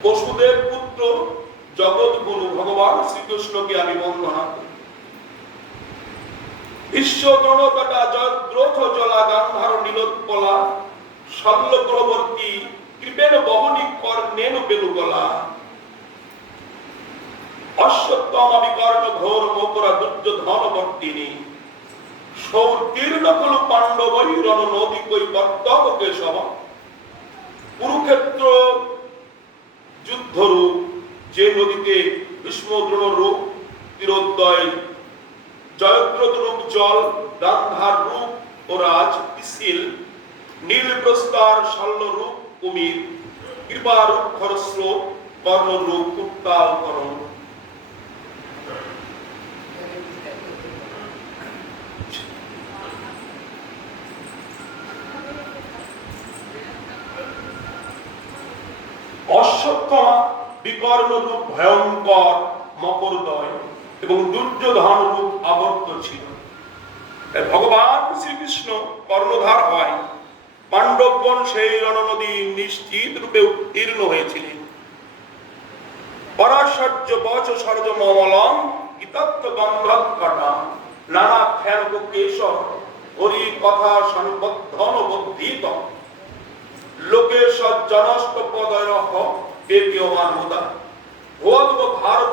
বসুদেব পুত্র জগৎগুরু ভগবান শ্রীকৃষ্ণকে আমি বন্দনা করি। বিশ্ব দ্রোণতটা জয়দ্রথ জলা গান্ধার নীলোৎপলা শল্যগ্রবর্তী কৃপেণ বহনি কর্ণেন বেলুগলা অশ্বত্থম বিকর্ণ ঘোর মকরা দুর্যোধনবর্তিনী সৌতীর্ণ খলু পাণ্ডবৈ রণ নদী কই বর্তক কেশব কুরুক্ষেত্র যুদ্ধরূপ, যে নদীতে ভীষ্ম দ্রোণ রূপ তীরোদয়, জয়দ্রথ রূপ জল, গান্ধার রূপ ও রাজ পিসিল, নীল প্রস্তার শল্য রূপ কুমির, কৃপা রূপ খরস্রোত, কর্ণ রূপ উত্তাল করণ। অশ্বত্থমা বিকর্ণ রূপ ভয়ঙ্কর মকরদয় এবং দুর্যোধন রূপ আবর্ত ছিল। ভগবান শ্রীকৃষ্ণ কর্ণধার হয় পাণ্ডবগণ সেই রণনদী নিশ্চিত রূপে উত্তীর্ণ হয়েছিলেন। পরাশর্য বচ সরজ মমলম ইতত্ত্ব গন্ধৎকটা নানা খ্যানক কেশর হরি কথা সংবদ্ধন বদ্ধিত লোকেশ জনষ্ট পদয়ঃ দেবীয়মান মুদা ভোদ্গ ভারত